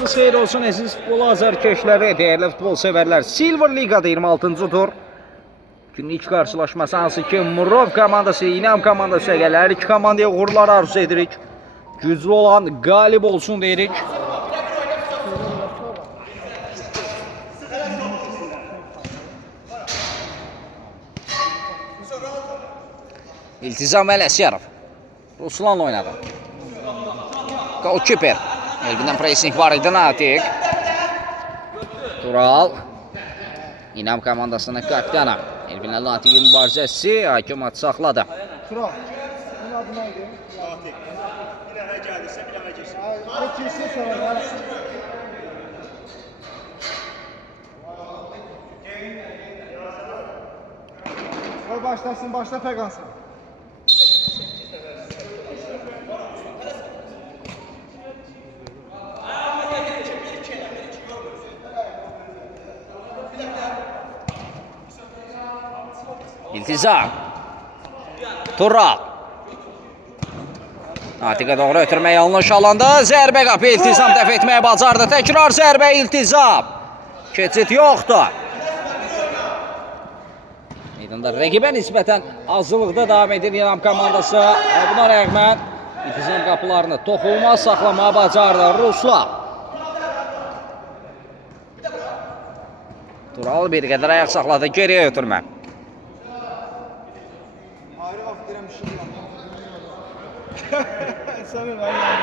Sabahınız xeyir olsun əziz futbol azarkeşləri, değerli futbol severler. Silver Liga'da 26. tur. Günlük karşılaşması hansı ki Murov komandası, İnam komandası gəlir. Hər iki komandaya uğurlar arzu edirik. Güclü olan galip olsun deyirik. İltizam Ələsiyarov Ruslanla oynadı. Goalkeeper. Elvindən pressing var idi Natik. Tural. İnam komandasının kapitana. Elvinlə Natikin mübarizəsi hakim atı saxladı. Tural. Bunun adı neydi? Natik. Bir ara gəlirsə, bir ara geçsin. O kesin sonra. Koy başlasın, başla Fegansın. İltizam. Tural. Natikə doğru ötürmə yanlış alanda zərbə qapı İltizam dəf etməyə bacardı. Təkrar zərbə İltizam. Keçid yoxdur. Meydanda rəqibə nisbətən azlıqda davam edir İnam komandası. Buna rəğmən İltizam qapılarını toxunmaz saxlamağa bacardı Ruslar. Tural bir qədər ayaq saxladı, geriyə ötürmə. Ayrı af diremişim. Senin ayağın.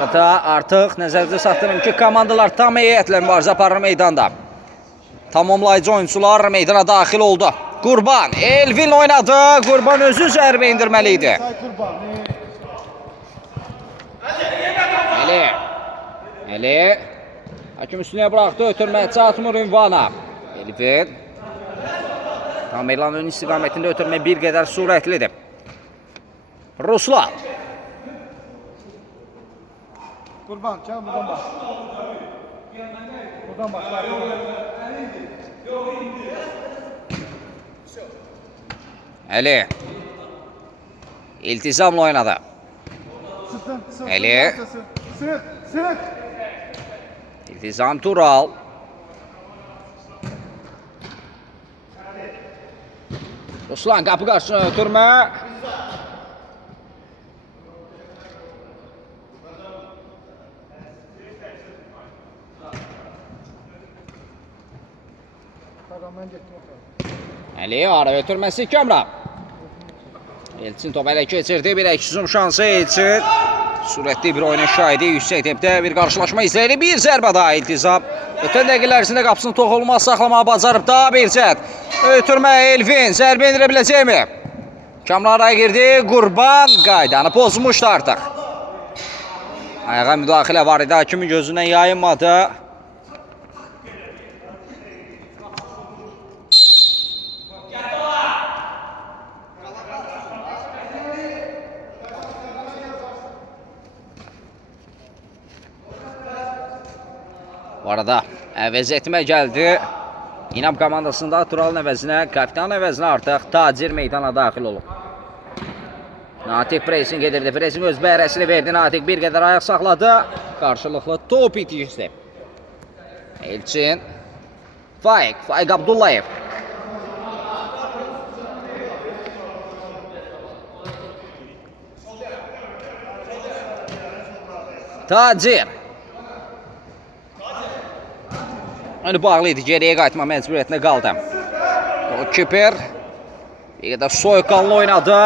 Burada artıq nəzərdə saxlayıram ki, komandalar tam heyətlə mübarizə aparır meydanda. Tamamlayıcı oyuncular meydana daxil oldu. Qurban Elvin oynadı. Qurban özü zərbə indirməli idi. Eli. Hakim üstüne bıraktı. Ötürmə çatmır ünvana. Elvin. Tamerlan ön istiqamətində ötürmə bir qədər sürətlidir. Ruslan. Kurban, gel buradan bak. Buradan bak. Eli. İltizamla oynadı. Sık. Eli. Sık. İltizam Tural. Ruslan kapı karşısına ötürmə. Eli ara ötürməsi Kamran. Elçin topu ələ keçirdi. Bir əksizum şansı Elçin. Sürətli bir oyuna şahidi, yüksək tempdə bir qarşılaşma izləyir. Bir zərbə daha İltizam. Ötən dəqiqələr içində qapısını toxunulmaz saxlamağa bacarıb daha bir cəhət. Ötürmə Elvin. Zərbə indirə biləcəkmi? Kamran araya girdi. Qurban qaydanı pozmuşdu artıq. Ayağa müdaxilə var idi. Hakimin gözündən yayınmadı. Bu arada əvəz etmə gəldi. İnam komandasında Turalın əvəzinə, kapitan əvəzinə artıq Tacir meydana daxil olub. Natik pressing edirdi. Pressing öz bəhrəsini verdi. Natik bir qədər ayaq saxladı. Qarşılıqlı top iticisi. Elçin. Faik Abdullayev. Tacir. Önü bağlı idi, geriyə qayıtma məcburiyyətinə qaldı. Goalkeeper bir qədər soyuqqanlı oynadı.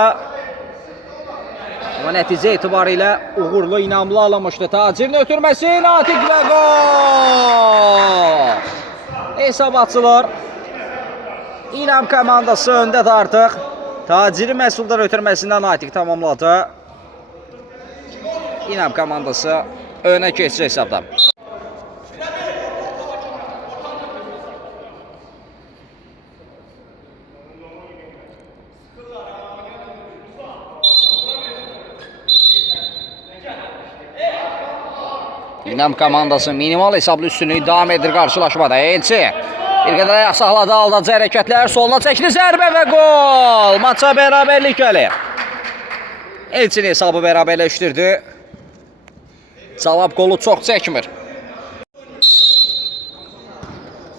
Amma nəticə etibarilə uğurlu, inamlı alamışdı. Tacirin ötürməsi, Natik və gol! Hesab açılır. İnam komandası öndədir artıq. Tacirin məhsuldar ötürməsindən Natik tamamladı. İnam komandası önə keçir hesabda. İnam komandası minimal hesablı üstünlüğü devam edir karşılaşmada. Elçi Bir qədər ayaq saxladı, aldancı hərəkətlər, soluna çəkdi, zərbə və gol. Maça bərabərlik gəlir. Elçin hesabı bərabərləşdirdi. Cavab qolu çox çəkmir.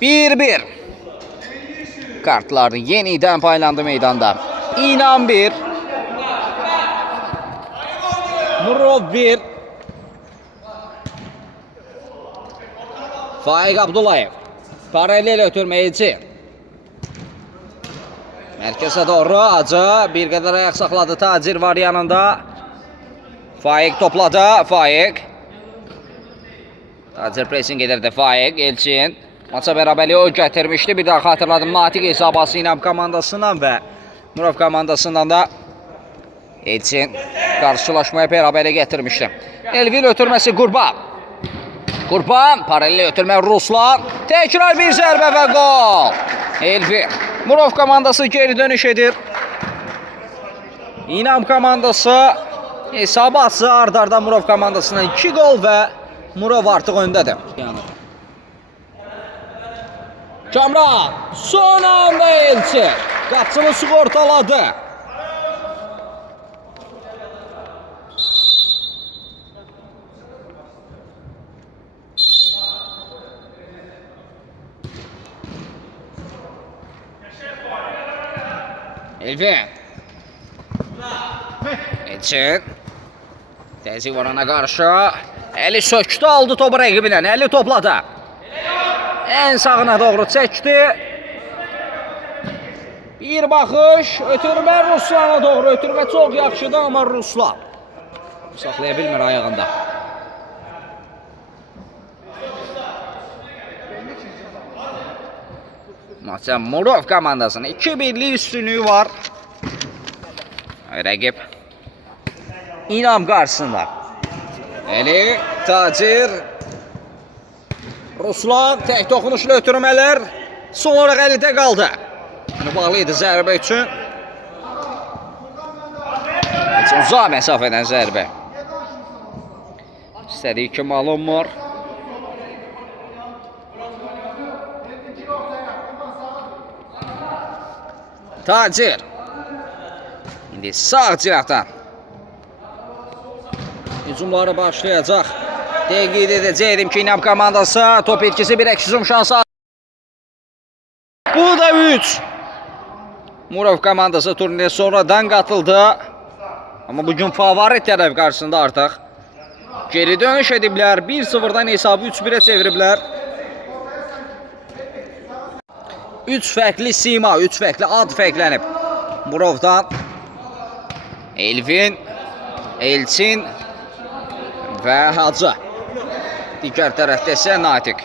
1-1. Kartlar yenidən paylandı meydanda. İnam 1. Murov 1. Faiq Abdullayev. Paralel ötürmə Elçin. Mərkəzə doğru Hacı. Bir qədər ayaq saxladı. Tacir var yanında. Faiq topladı. Faiq. Tacir pressing edirdi. Faiq. Elçin. Maça bərabərliyi o gətirmişdi. Bir daha xatırladım. Natiq hesabası İnam komandasından və Murov komandasından da Elçin qarşılaşmaya bərabərlik gətirmişdi. Elvin ötürməsi Qurban. Qurban, paralel ötürmə Ruslan. Təkrar bir zərbə və gol. Elvin. Murov komandası geri dönüş edir. İnam komandası hesabı açsa ard-arda Murov komandasına 2 gol və Murov artıq öndədir. Kamran son anda Elçin qapısını sığortaladı. Elvin. Elçin. Təzyiq varana qarşı. Əli söktü, aldı topu rəqibindən. Əli topladı. Ən sağına doğru çəkdi. Bir baxış. Ötürmə Ruslana doğru. Ötürmə çox yaxşıdır, amma Ruslan saxlaya bilmir ayağında. Maça Murov komandasının 2-1'lik üstünlüğü var. Rəqib İnam qarşısında. Əli, Tacir, Ruslan, tək toxunuşlu ötürmələr. Son olaraq Əlidə qaldı. Bağlı idi zərbə üçün. Uzaq məsafədən zərbə. İstədiyi kimi alınmır. Tacir. İndi sağ cinahdan hücumları başlayacaq. Qeyd edəcəydim ki, İnam komandası top etkisi bir hücum şansı. Bu da 3. Murov komandası turnirə sonradan qatıldı. Amma bugün favorit tərəf qarşısında artıq geri dönüş ediblər. 1-0'dan hesabı 3-1'ə çeviriblər. 3 fərqli sima, 3 fərqli ad fərqlənib. Murovdan Elvin, Elçin və Hacı. Digər tərəfdə isə Natiq.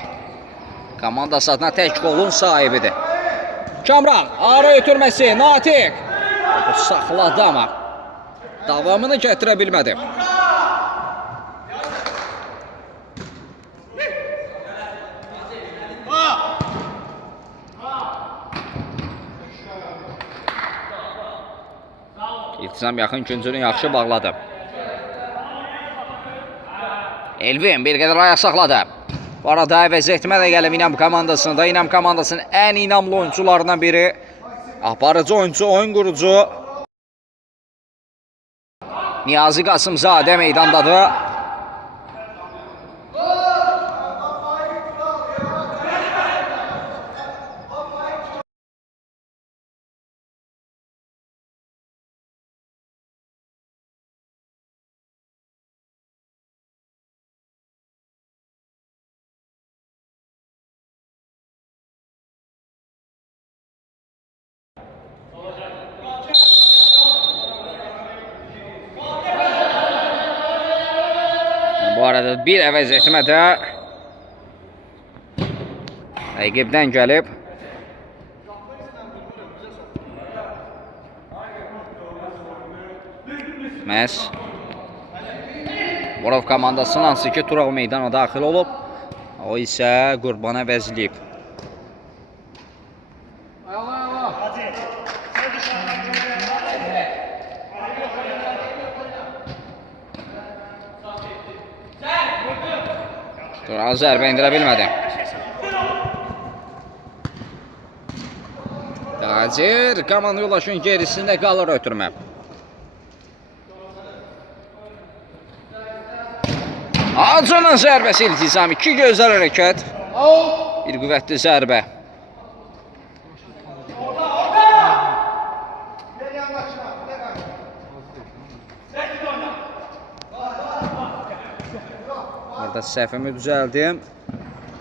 Komandası adına tək qolun sahibidir. Kamran, ara ötürməsi, Natiq. O saxladı amma davamını gətirə bilmədi. İltizam yaxın küncünü yaxşı bağladı. Elvin bir qədər ayaq saxladı. Bu arada əvəz etmə də gəlib İnam komandasında. İnam komandasının ən inamlı oyuncularından biri. Aparıcı oyuncu, oyun qurucu Niyazi Qasımzadə meydandadır. Bu arada bir əvəz etmə də rəqibdən gəlib. Məhz Murov komandasının hansı ki Turaq meydana daxil olub. O isə Qurban əvəzləyib. Turan zərbə indirə bilmədi. Tacir komanda yoldaşının gerisində qalır ötürmə. Hacının zərbəsi İltizam. 2 gözəl hərəkət. Bir qüvvətli zərbə. Orada səhvimi düzəldim.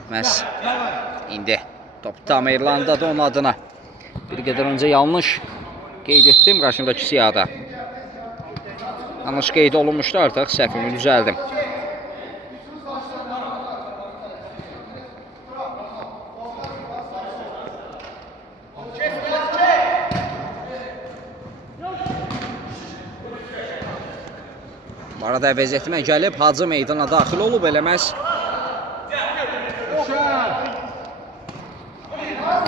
Məhz indi top tam İrlandadır onun adına. Bir qədər öncə yanlış qeyd etdim qarşımdakı siyahıda. Yanlış qeyd olunmuşdu, artıq səhvimi düzəldim. Bu arada əvəz etmə gəlib, Hacı meydana daxil olub, eləməz.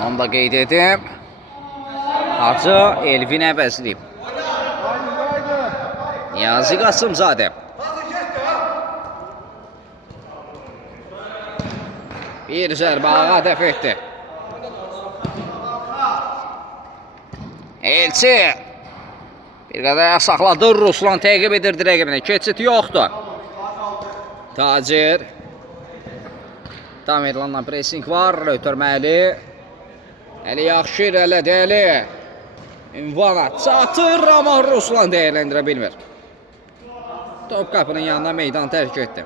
Onu da qeyd edim. Hacı Elvin əvəzliyib. Niyazi Qasımzadə. Bir zərbə ağa dəf etdi. Elçi. Bir qədər saxladı, Ruslan təqib edirdi rəqibini. Keçid yoxdur. Tacir. Tamerlanla pressing var, ötürməli. Əli yaxşı irələdi, Əli. Ünvana çatır, amma Ruslan dəyərləndirə bilmir. Top qapının yanına meydan tərk etdi.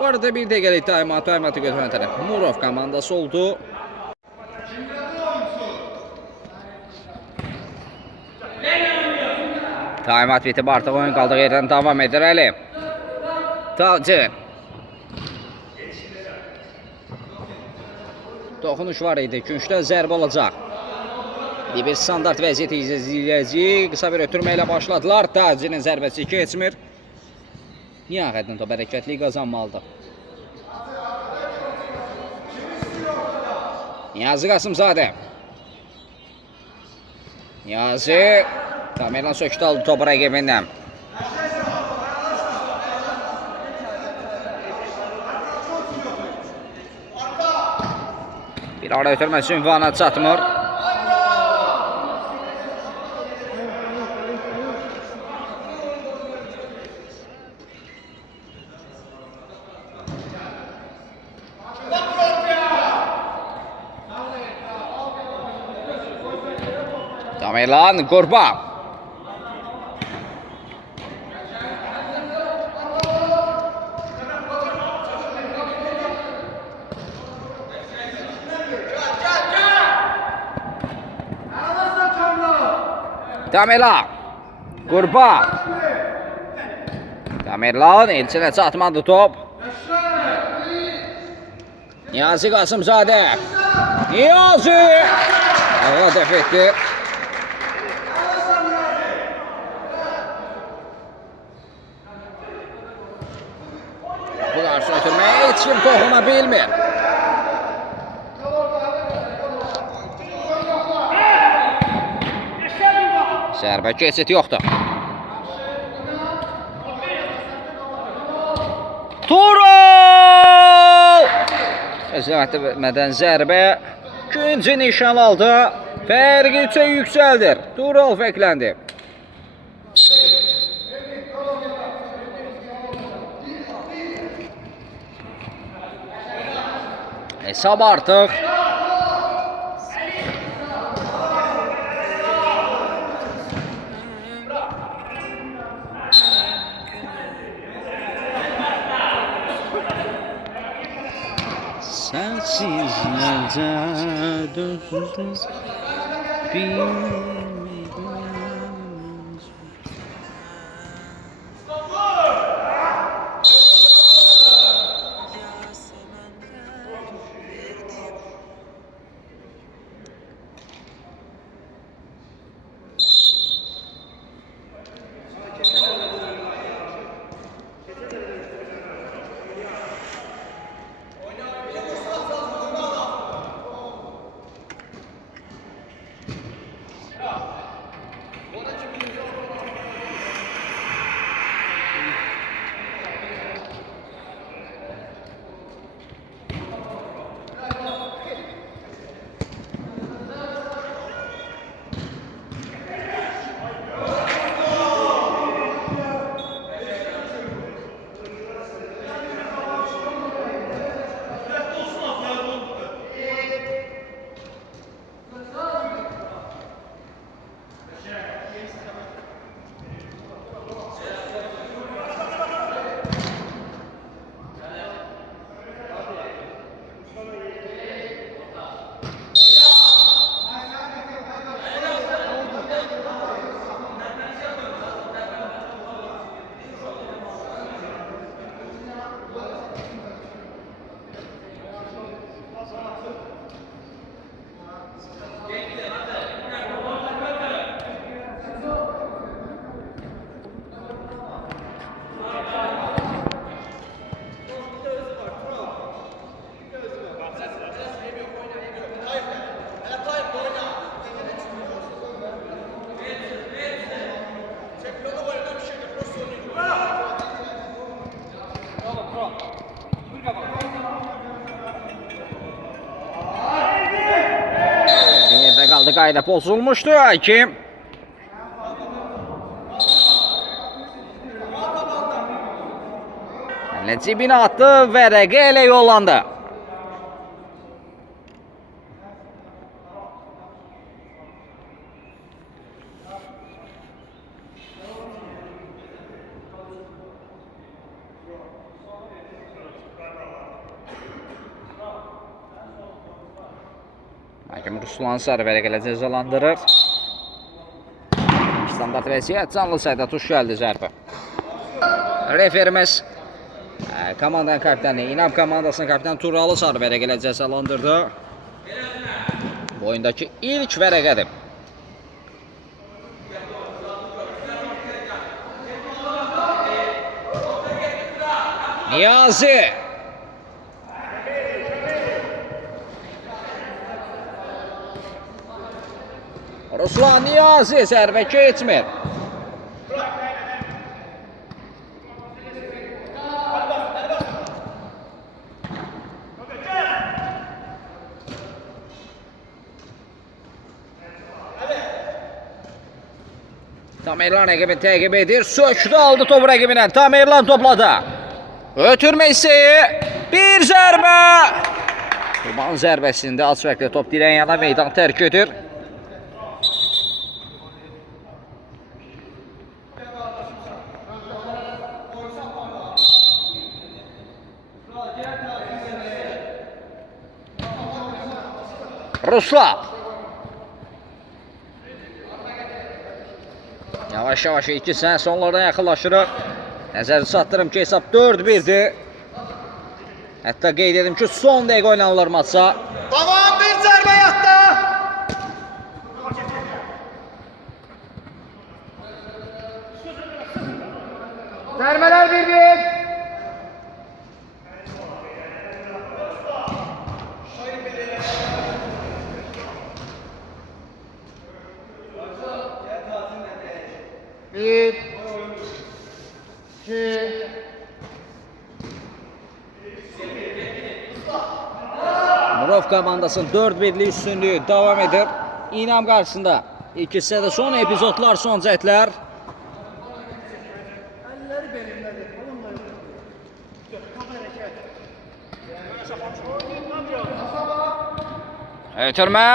Bu arada bir dəqiqəlik timeout'u götürən tərəf Murov komandası oldu. Timeout bitib, artıq oyun qaldığı yerdən davam edir Əli. Tacir. Toxunuş var idi, küncdə zərbə olacaq. Bir standart vəziyyət izləyəcək. Qısa bir ötürmə ilə başladılar. Tacirin zərbəsi keçmir. Nihayətən top hərəkətliyi qazanmalıdır. Niyazi Qasımzadə. Niyazi. Tamerlan sökdü aldı topu rəqibindən. Bir ara ötürməsi ünvana çatmır. Tamerlan Qurba. Tamerlan Qurba. Tamerlan elçinə çatmadı top. Niyazi Qasımzadə. Niyazi. Ağa dəf etdi. Bu qarşı ötürməyə heç kim toxuna bilmir. Zərbə keçid yoxdur. Tural! Gözləmədən zərbə. İkinci nişan aldı. Fərqi yüksəldir. Tural fərqləndi. Hesab artıq. Sensiz nerede döndüm bilmem. qayda pozulmuşdu. Hakim cibinə attı, vərəqə ilə yollandı. Hakim Ruslan Sarı vərəqə ilə cəzalandırır. Standart vəziyyət, canlı sayda tuş gəldi zərbə. Referimiz komandanın kapitəni, İnam komandasının kapitəni Turalı Sarı vərəqə ilə cəzalandırdı. Bu oyundakı ilk vərəqədir. Niyazi Ruslan Niyazi zərbə keçmir. Tamerlan rəqibini təqib edir. Sökdü aldı topu rəqibindən. Tamerlan topladı. Ötürmə hissəyi. Bir zərbə. Kurban zərbəsində az fərqli top dirəyin yana meydan tərk edir. Ruslan. Yavaş-yavaş iki sənə sonlardan yaxınlaşırıq. Nəzəri çatdırım ki, hesab 4-1-dir. Hətta qeyd edim ki, son dəqiqə oynanılır maçsa. Davam bir zərbə yatdı. Zərbələr bir-bir. Bir, iki, Murov komandasının 4-1'lik üstünlüğü devam edir. İnam karşısında. İkisi de son epizodlar, son cəhətlər. Ötürmə,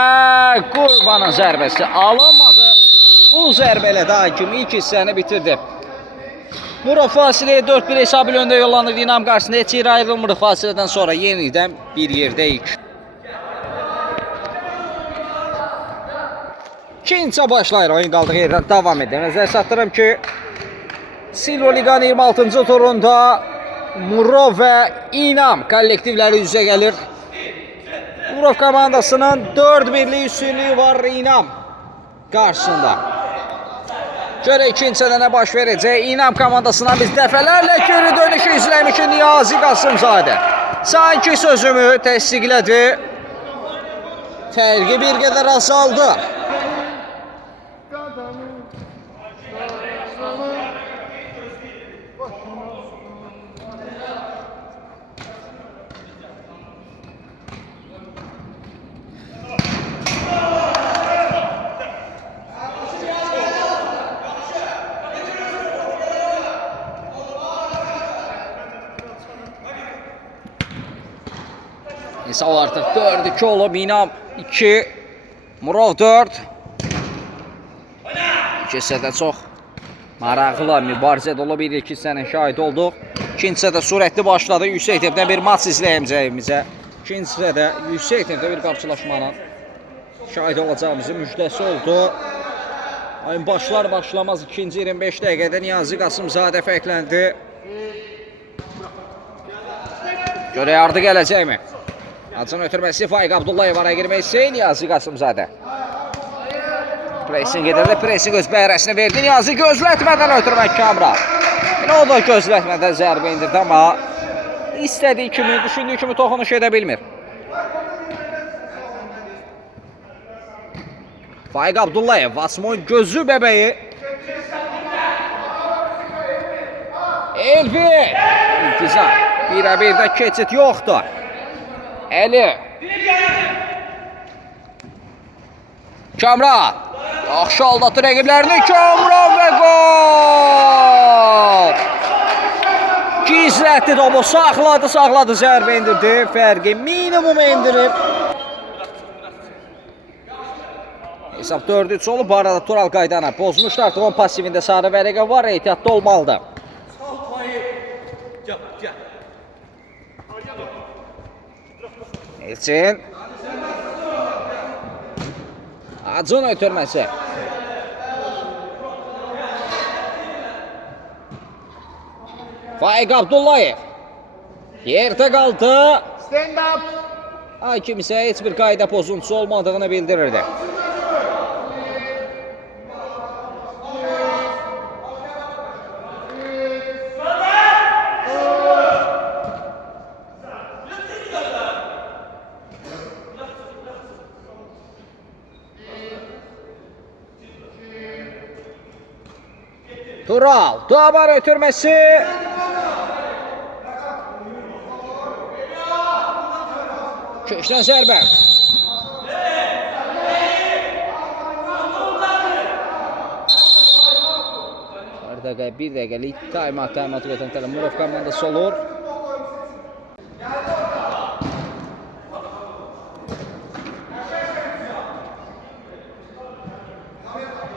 Qurbanın zərbəsi alınmadı. Bu zərbələ də hakim ilk hissəni bitirdi. Murov fasiləyə 4-1 hesabı önündə yollanır. İnam qarşısında heç yer ayrılmırıq fasilədən sonra yenidən bir yerdəyik. İkinci başlayır, oyun qaldığı yerdən davam edir. Nəzər çatdırım ki, Silvo Liqanın 26-cı turunda Murov və İnam kollektivləri üzə gəlir. Murov komandasının 4-1'lik üstünlüğü var İnam qarşısında. Görə ikincidə nə baş verəcək? İnam komandasından biz dəfələrlə geri dönüşü izləmişik Niyazi Qasımzadə. Sanki sözümü təsdiqlədi. Fərqi bir qədər azaldı. Hesab artıq 4-2 olub. İnam 2, Murov 4. İkisi də çox maraqlı mübarizə olub. Bir-iki hissənin şahid olduq. İkincisi də sürətli başladı. Yüksək tempdə bir maç izləyəcəyimizə. İkincisi də yüksək tempdə bir qarşılaşmanın şahid olacağımızın müjdəsi oldu. Ayın başlar başlamaz ikinci 25 dəqiqədə Niyazi Qasımzadə fərqləndi. Görə yardı gələcəkmi? Acın ötürməsi Faiq Abdullayev araya girməsi Niyazi Qasımzadə. Pressing edəndə pressing öz bəhrəsini verdi. Niyazi gözlətmədən ötürmək Kamran. Yine o da gözlətmədən zərbə indirdi, amma istədiyi kimi, düşündüyü kimi toxunuş edə bilmir. Faiq Abdullayev, Vasmo'nun gözü bəbəyi. Elvi. İntizam. Bir-birdə keçid yoxdur. Əli. Kamran. Yaxşı aldatdı rəqiblərini. Kamran və gol! Gizlətdi topu, saxladı, zərbə indirdi. Fərqi minimum endirib. Hesab 4-3 olub. Bu arada Tural qaydana pozmuşdu. Artıq onun passivində sarı vərəqə var. Ehtiyatlı olmalıdır. Elçin. Acın ötürməsi. Faiq Abdullayev. Yerdə qaldı. Stand up. Hakim isə heç bir qayda pozuntusu olmadığını bildirirdi. Tural, Dabar ötürməsi. Köşdən zərbə. Bir dəqiqəlik taymat verən Təlimurov komandası olur.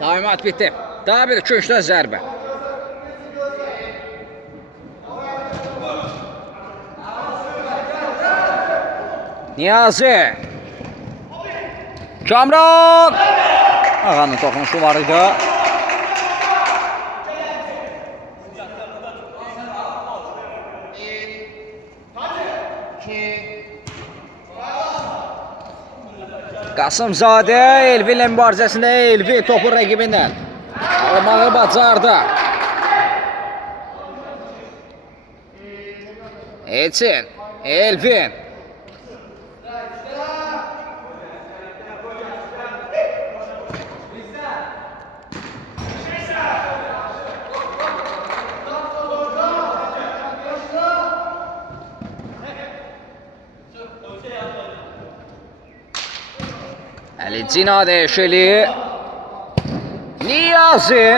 Taymat bitdi. Daha bir köşdən zərbə. Niyazi. Kamran. Ağanın toxunuşu var idi. Qasımzadə Elvinlə mübarizəsində Elvin topu rəqibindən almağı bacardı. Elçin, Elvin. Ali Cinadə Eşeli. Niyazi.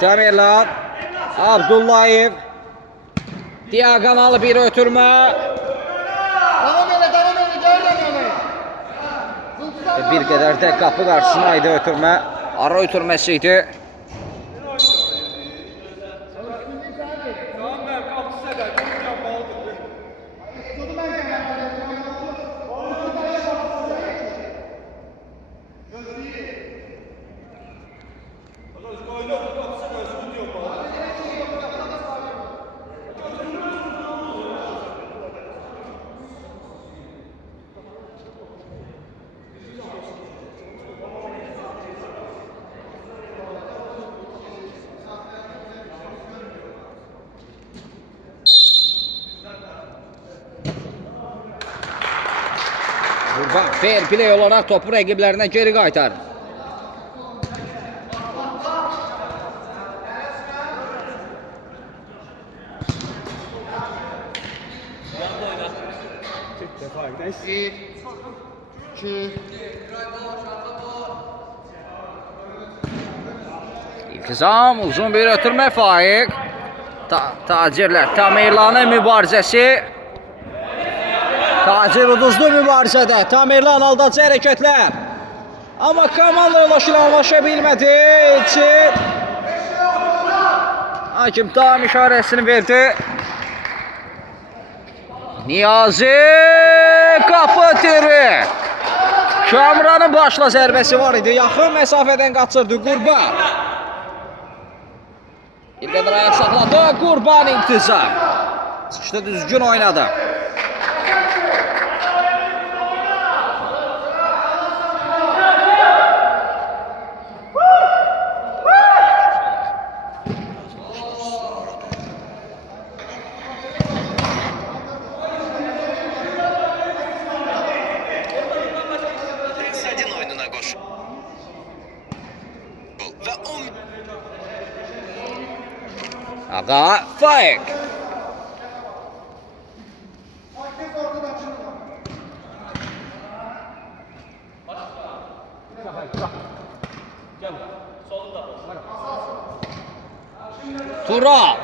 Tamirlan. Abdullayev. Diagonalı bir ötürmə. Devam elə, görürəm onu. Bir qədər də qapı qarşısına idi ötürmə. Ara ötürməsi idi. Qurban fair play olaraq topu rəqiblərinə geri qaytar. İltizam, uzun bir ötürmə Faiq. Tacirlər, Tamirlanın mübarizəsi. Tacir uduzlu mübarizədə. Tamirlan aldadıcı hərəkətlər. Amma komanda yoldaşıyla anlaşa bilmədi. İçin. Hakim tam işarəsini verdi. Niyazi. Qapı tiri. Kamranın başla zərbəsi var idi. Yaxın məsafədən qaçırdı Qurban. Bir qədər ayaq saxladı. Qurban İltizam. Çıxışda düzgün oynadı. Ağa Faik. Tural.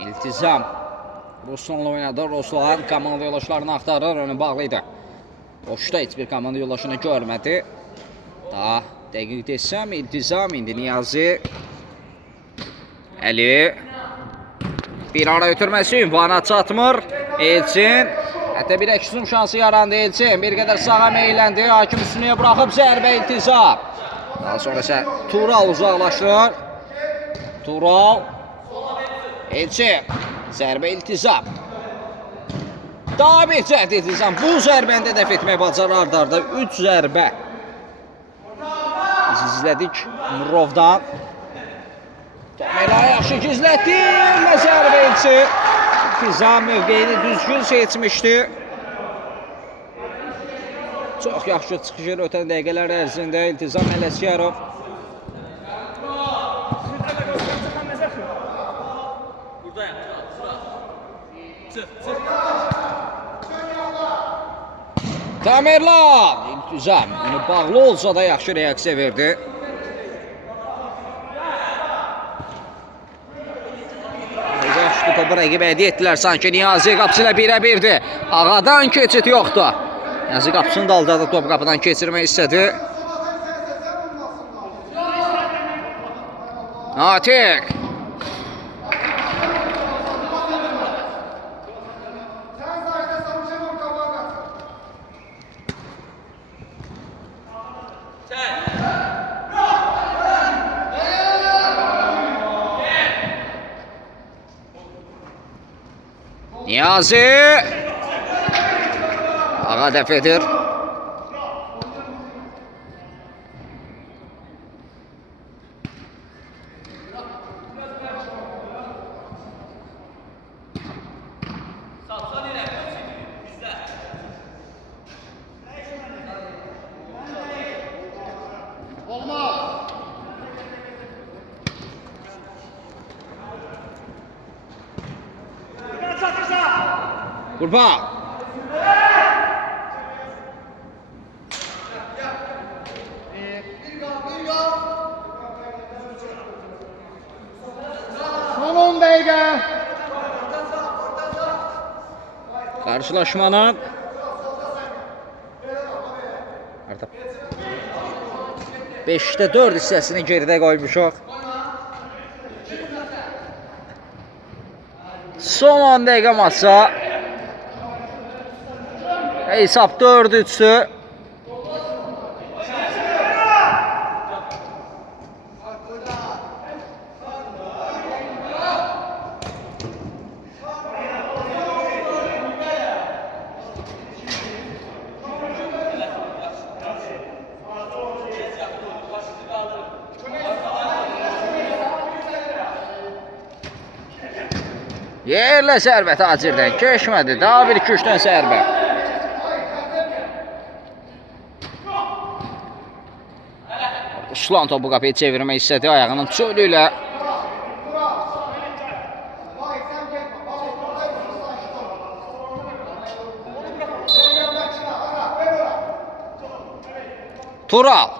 İltizam. Ruslanla oynadı. Ruslan komanda yoldaşlarını axtarır. Önü bağlıydı. Boşda heç bir komanda yoldaşını görmədi. Daha dəqiq desəm İltizam indi Niyazi. Əli. Bir ara ötürməsi ünvana çatmır. Elçin. Hətta bir əkizum şansı yarandı Elçin. Bir qədər sağa meyləndi. Hakim üstünüyə buraxıb zərbə İltizam. Daha sonra isə Tural uzaqlaşır. Tural. Elçin. Zərbə İltizam. Daha bir cəhd İltizam. Bu zərbəni dəf etmək bacarar arda. 3 zərbə. Biz izlədik Murovdan. Təmələ yaxşı gizlətdi. Və zərbə Elçin. İltizam mövqeyini düzgün seçmişdi. Çox yaxşı çıxışır ötən dəqiqələr ərzində İltizam Ələsgərov. Tamerlan İltizam bağlı olsa da yaxşı reaksiya verdi. Yaxşı topu rəqibə hədiyyə etdilər sanki. Niyazi qapısı ilə 1-1-dir. Ağadan keçid yoxdur. Niyazi qapısının dalında da top qapıdan keçirmək istədi. Natiq. Niyazi. Ağa dəf edir. Qurban. Son 10 dəqiqə. Qarşılaşmanın 5'te 4 hissəsini geridə qoymuşuq. Son 10 dəqiqə masa. Hesab 4-3'tü. Yerlə zərbə Tacirdən keçmədi. Daha bir 2-3'dən zərbə. Ruslan topu qapıya çevirmək istədi ayağının çölü ilə. Tural.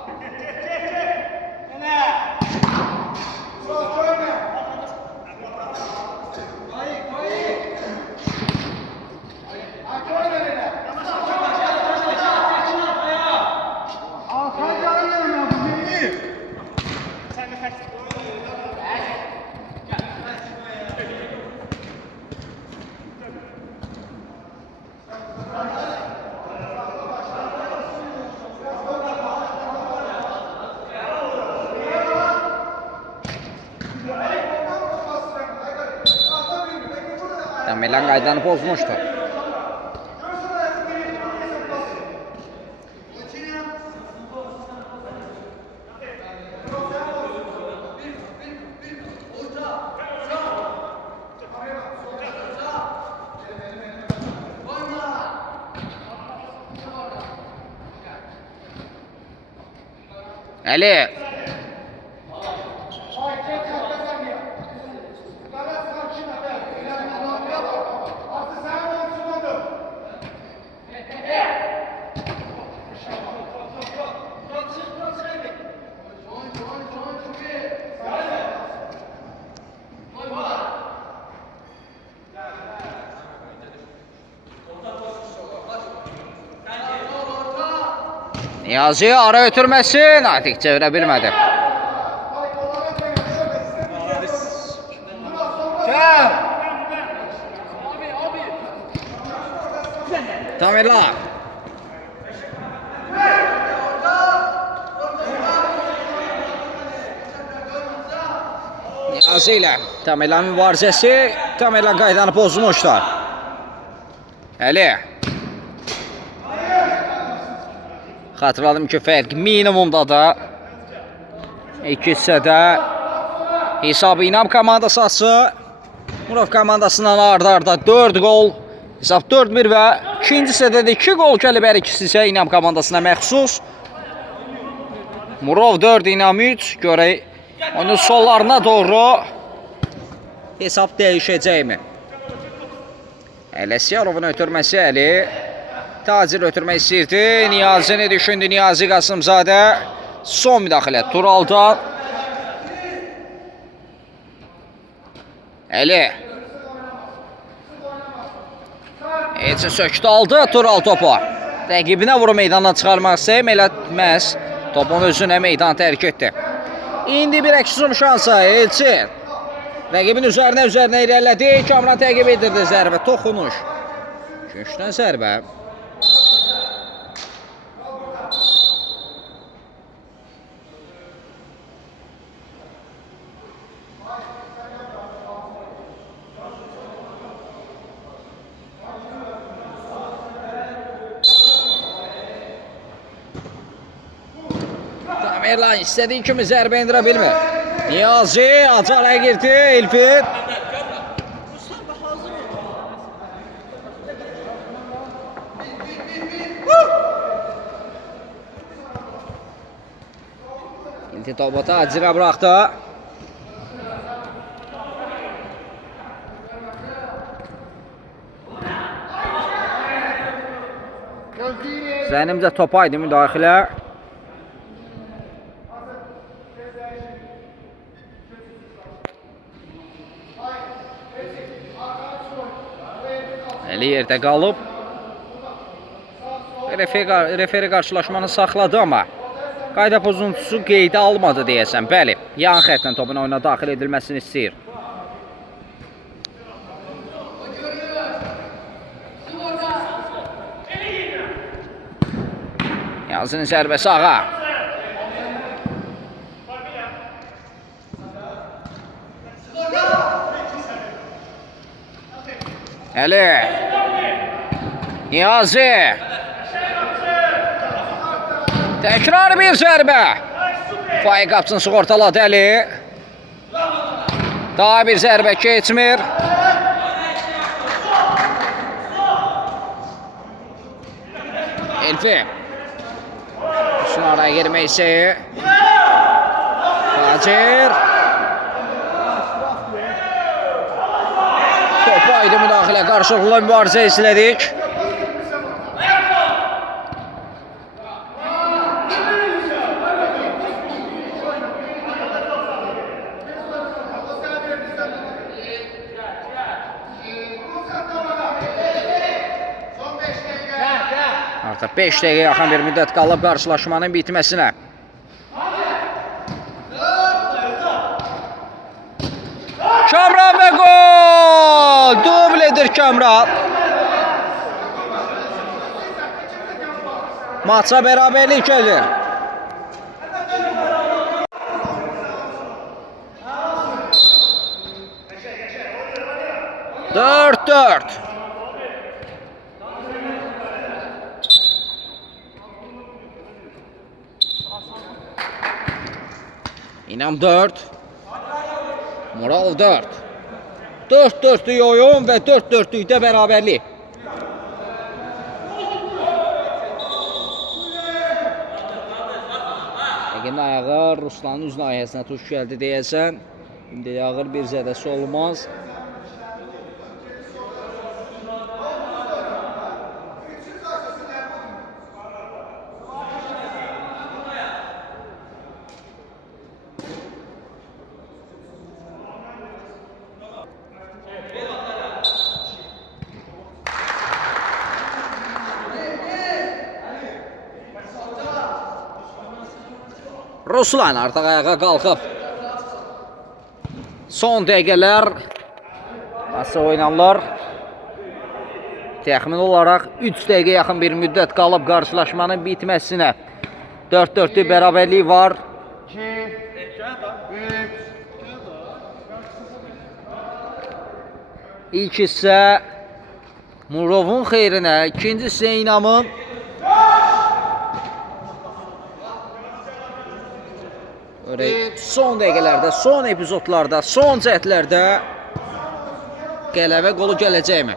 Milan qaydanı pozmuşdu. Əli. Niyazi ara ötürməsin, artıq çevirə bilmədi. Tamirla. Niyazi ilə Tamirlanın mübarizəsi, Tamirlan qaydanı pozmuşlar. Əli. Xatırladım ki, fərq minimumdadır. İki hissədə hesabı İnam komandası açı. Murov komandasından arda-arda 4 gol. Hesab 4-1 və ikinci hissədə də 2 gol gəlib, hər ikisi isə İnam komandasına məxsus. Murov 4, İnam 3. Görək onun sollarına doğru hesab dəyişəcəkmi? Ələsyarovun ötürməsi Əli. Tacir ötürmək istəyirdi. Niyazini düşündü. Niyazi Qasımzadə. Son müdaxilə Turaldan. Əli. Ece söktü aldı. Tural topu. Rəqibinə vuru meydandan çıxarmaq istəyim. Eləməz. Topun özünə meydan tərk etdi. İndi bir əksizum şansa. Elçin. Rəqibin üzərinə irəlilədi. Kamran təqib edirdi zərbə. Toxunuş. Köşdən zərbə. Tamirlan istədiyi kimi zərbə indirə bilmir. Niyazi acaraya girdi. İlfit. İlti topu Tacirə bıraxdı. Zənimcə topa idi müdaxilə. Əli yerdə qalıb. Referi qarşılaşmanı saxladı, amma qayda pozuntusu qeydə almadı deyəsən. Bəli, yan xətdən topun oyuna daxil edilməsini istəyir. Yazının zərbəsi ağa. Əli. Niyazi. Təkrar bir zərbə. Faiq qapısını sığortaladı Əli. Daha bir zərbə keçmir. Elfi. Üstün araya girmək istəyir. Tacir. Topa idi müdaxilə, qarşılıqlı mübarizə izlədik. Artıq 5 dəqiqə yaxın bir müddət qalıb qarşılaşmanın bitməsinə. Kamran və gol! Dubl edir Kamran. Maça bərabərlik gəlir. Dört. İnam 4. Murov 4. 4-4'lük oyun və 4-4'lükdə bərabərlik. Rəqibin ayağı Ruslanın üz nahiyəsinə tuş gəldi deyəsən. İndi ağır bir zədəsi olmaz. Ruslan artıq ayağa qalxıb. Son dəqiqələr nasıl oynanırlar? Təxmin olaraq 3 dəqiqə yaxın bir müddət qalıb qarşılaşmanın bitməsinə. 4-4'lük bərabərlik var. 2, 3. İlk hissə Murovun xeyrinə, ikinci hissə İnamın. Son dəqiqələrdə, son epizodlarda, son cəhdlərdə qələbə qolu gələcəkmi?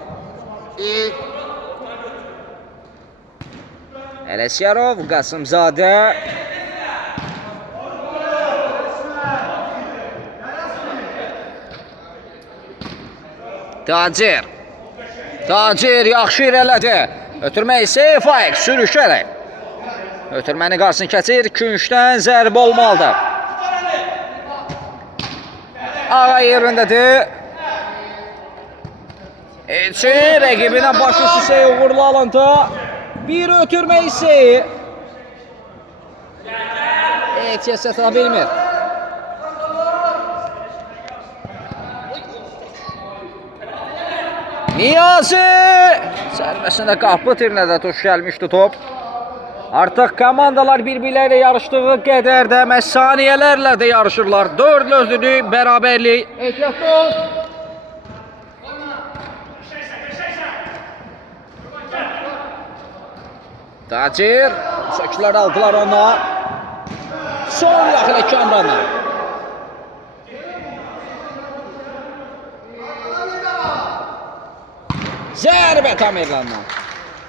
Ələsgərov, Qasımzadə. Tacir yaxşı irələdi. Ötürmək isə Faiq sürüşərək. Ötürməni qarşısını keçir, küncdən zərbə olmalıdır. Ağa yerindədir. Elçi rəqibinə başı Hüseyin uğurlu alındı. Bir ötürmə Hüseyin. Elçiyə sata bilmir. Niyazi zərbəsində qapı tirinədə tuş gəlmişdi top. Artıq komandalar bir-birlərlə yarışdığı qədər də saniyələrlə də yarışırlar. 4-4'lük bərabərlik. Ehtiyatlı ol. Tacir sökülər aldılar ona. Son yaxılə Kamran'a. Zərbə Tamerlan'dan.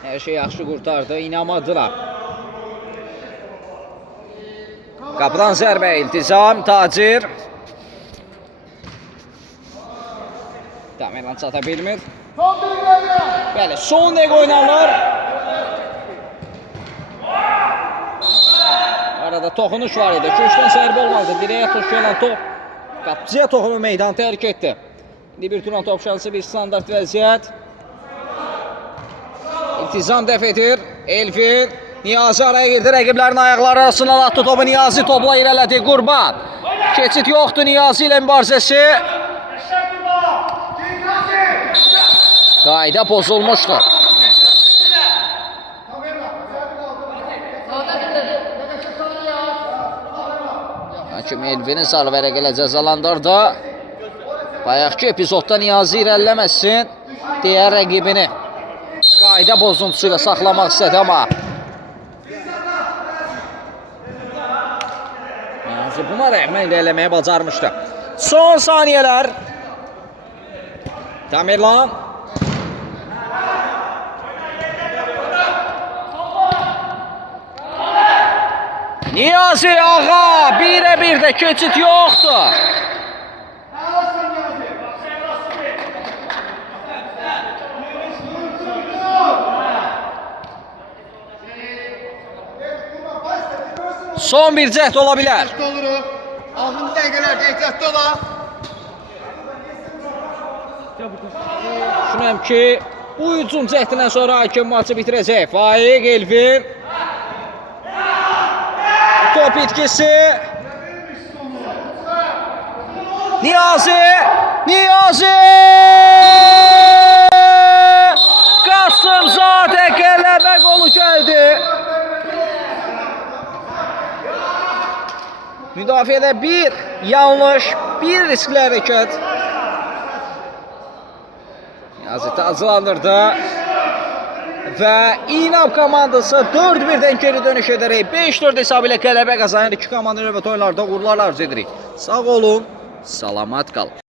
Hər şey yaxşı qurtardı. İnamadılar. Qapıdan zərbə iltizam. Tacir. Tamerlan çata bilmir. Son bir dəqiqə. Bəli, son dəqiqə oynanır. Arada toxunuş var idi. Köşkdən zərbə olmadı. Direyə tuş gələn top. Qapıcıya toxunu meydan tərk etdi. İndi bir turan top şansı, bir standart vəziyyət. İltizam dəf edir. Elvin. Niyazi araya girdi. Rəqiblərin ayaqları arasından atdı topu. Niyazi topla irələdi. Qurban. Keçid yoxdur Niyazi ilə mübarizəsi. Qayda pozulmuşdur. Hakim Elvin'in sarı vərəqələ cəzalandırdı. Bayaqki epizodda Niyazi irəliləməsin deyə rəqibini qayda bozuntusu ilə saxlamaq istədi, amma Niyazi buna rəhmən irəliləməyə bacarmışdı. Son saniyələr. Tamerlan. Niyazi ağa, birə bir də keçid yoxdur. Son bir cəhd ola bilər. Oluruq. 6-cı dəqiqələrdə ehtiyatlı olaq. Düşünürəm ki, bu hücum cəhdindən sonra hakim maçı bitirəcək. Faiq, Elvin. Top itkisi. Niyazi. Niyazi. Qasımzadə qələbə qolu gəldi. Müdafiədə bir yanlış, bir riskli hərəkət. Niyazi taclandırdı. Və İnam komandası 4-1-dən geri dönüş edərək 5-4 hesabı ilə qələbə qazanır. İki komanda növbəti oyunlarda uğurlar arzu edirik. Sağ olun, salamat qalın.